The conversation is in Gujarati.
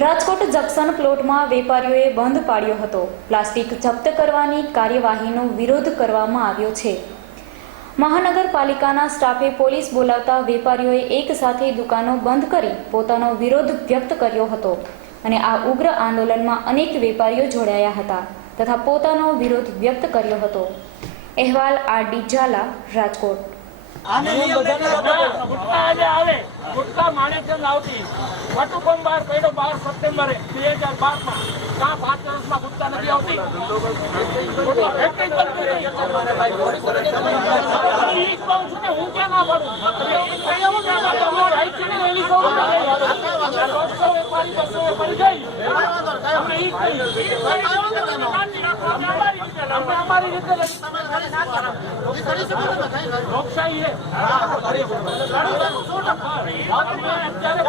રાજકોટ જક્સન પ્લોટમાં વેપારીઓએ બંધ પાડ્યો હતો. પ્લાસ્ટિક જપ્ત કરવાની કાર્યવાહીનો વિરોધ કરવામાં આવ્યો છે. મહાનગરપાલિકાના સ્ટાફે પોલીસ બોલાવતા વેપારીઓએ એક સાથે દુકાનો બંધ કરી પોતાનો વિરોધ વ્યક્ત કર્યો હતો અને આ ઉગ્ર આંદોલનમાં અનેક વેપારીઓ જોડાયા હતા તથા પોતાનો વિરોધ વ્યક્ત કર્યો હતો. અહેવાલ આર ડી ઝાલા રાજકોટ. આવતી વટુકમ બાર પડ્યો બાર સપ્ટેમ્બરે બે હજાર બાર માં ત્યાં પાંચ વર્ષમાં ગુટકા નથી આવતી ગુટકા ફેક્ટરી જ બંધ કરી દઈ. ઈ જ કહું છું ને હું ક્યાં ના પાડું? કઈ ક્યાં ના પાડું? રાઈટ છે ને એની સૌ બધા દોઢસો વેપારી બસો વેપારી ગઈ અમે અમારી રીતે લોકશાહી અત્યારે